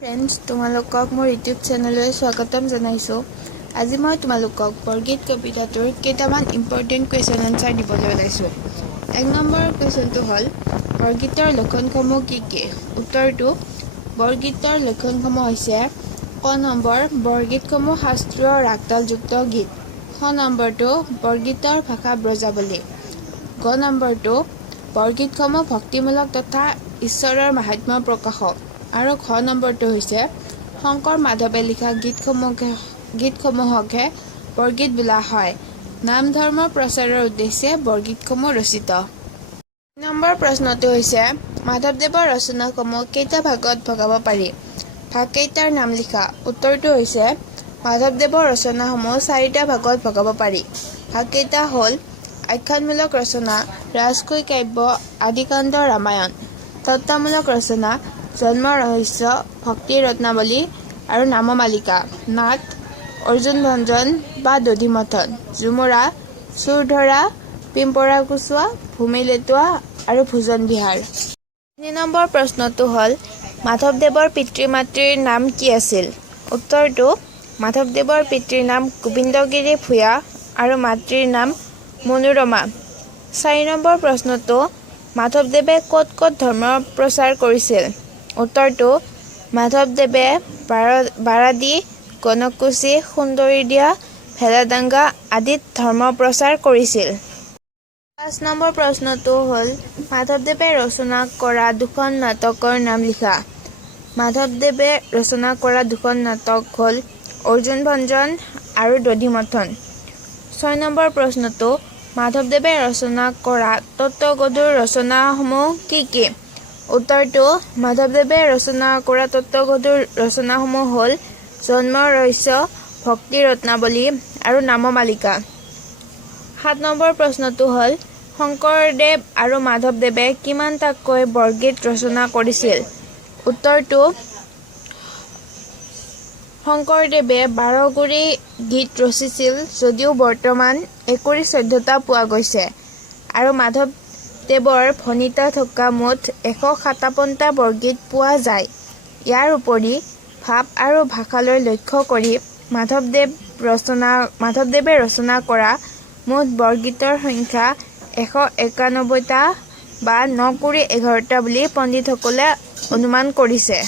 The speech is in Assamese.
ফ্ৰেণ্ডছ, তোমালোকক মোৰ ইউটিউব চেনেললৈ স্বাগতম জনাইছোঁ। আজি মই তোমালোকক বৰগীত কবিতাটোৰ কেইটামান ইম্পৰ্টেণ্ট কুৱেশ্যন এনচাৰ দিবলৈ ওলাইছোঁ। 1 নম্বৰ কুৱেশ্যনটো হ'ল বৰগীতৰ লক্ষণসমূহ কি কি? উত্তৰটো বৰগীতৰ লক্ষণসমূহ হৈছে ক নম্বৰ বৰগীতসমূহ শাস্ত্ৰীয় ৰাগতালযুক্ত গীত। খ নম্বৰটো বৰগীতৰ ভাষা ব্ৰজাৱলী। গ নম্বৰটো বৰগীতসমূহ ভক্তিমূলক তথা ঈশ্বৰৰ মাহাত্ম্য প্ৰকাশক। আৰু ঘ নম্বৰটো হৈছে শংকৰ মাধৱে লিখা গীতসমূহকহে বৰগীত বোলা হয়। নাম ধৰ্মৰ প্ৰচাৰৰ উদ্দেশ্যে বৰগীতসমূহ ৰচিত। নম্বৰ প্ৰশ্নটো হৈছে মাধৱদেৱৰ ৰচনাসমূহ কেইটা ভাগত ভগাব পাৰি? ভাগ কেইটাৰ নাম লিখা। উত্তৰটো হৈছে মাধৱদেৱৰ ৰচনাসমূহ 4টা ভাগত ভগাব পাৰি। ভাগ কেইটা হ'ল আখ্যানমূলক ৰচনা, ৰাজকোই কাব্য, আদিকাণ্ড, ৰামায়ণ। তত্ত্বমূলক ৰচনা জন্ম ৰহস্য, ভক্তি ৰত্নাৱলী আৰু নামমালিকা। নাট অৰ্জুন ভঞ্জন বা দধিমথন, ঝুমুৰা, চুৰ ধৰা, পিম্পৰা কুচোৱা, ভূমি লেটোৱা আৰু ভোজন বিহাৰ। 3 নম্বৰ প্ৰশ্নটো হ'ল মাধৱদেৱৰ পিতৃ মাতৃৰ নাম কি আছিল? উত্তৰটো মাধৱদেৱৰ পিতৃৰ নাম গোবিন্দগিৰি ভূঞা আৰু মাতৃৰ নাম মনোৰমা। 4 নম্বৰ প্ৰশ্নটো মাধৱদেৱে ক'ত ক'ত ধৰ্ম প্ৰচাৰ কৰিছিল? উত্তৰটো মাধৱদেৱে বাৰাদি, গণককুছি, সুন্দৰীদিয়া, ভেলাডাংগা আদিত ধৰ্ম প্ৰচাৰ কৰিছিল। 5 নম্বৰ প্ৰশ্নটো হ'ল মাধৱদেৱে ৰচনা কৰা দুখন নাটকৰ নাম লিখা। মাধৱদেৱে ৰচনা কৰা দুখন নাটক হ'ল অৰ্জুন ভঞ্জন আৰু দধিমথন। 6 নম্বৰ প্ৰশ্নটো মাধৱদেৱে ৰচনা কৰা তত্ত্বগধুৰ ৰচনাসমূহ কি কি? উত্তৰটো মাধৱদেৱে ৰচনা কৰা তত্ত্বগধুৰ ৰচনাসমূহ হ'ল জন্ম ৰহস্য, ভক্তি ৰত্নাৱলী আৰু নামমালিকা। 7 নম্বৰ প্ৰশ্নটো হ'ল শংকৰদেৱ আৰু মাধৱদেৱে কিমানটাকৈ বৰগীত ৰচনা কৰিছিল? উত্তৰটো শংকৰদেৱে 12কুৰি গীত ৰচিছিল যদিও বৰ্তমান 1কুৰি14টা পোৱা গৈছে আৰু মাধৱদেৱৰ ভণিতা থকা মুঠ 157টা বৰগীত পোৱা যায়। ইয়াৰ উপৰি ভাৱ আৰু ভাষালৈ লক্ষ্য কৰি মাধৱদেৱে ৰচনা কৰা মুঠ বৰগীতৰ সংখ্যা 191টা বা 9কুৰি11টা বুলি পণ্ডিতসকলে অনুমান কৰিছে।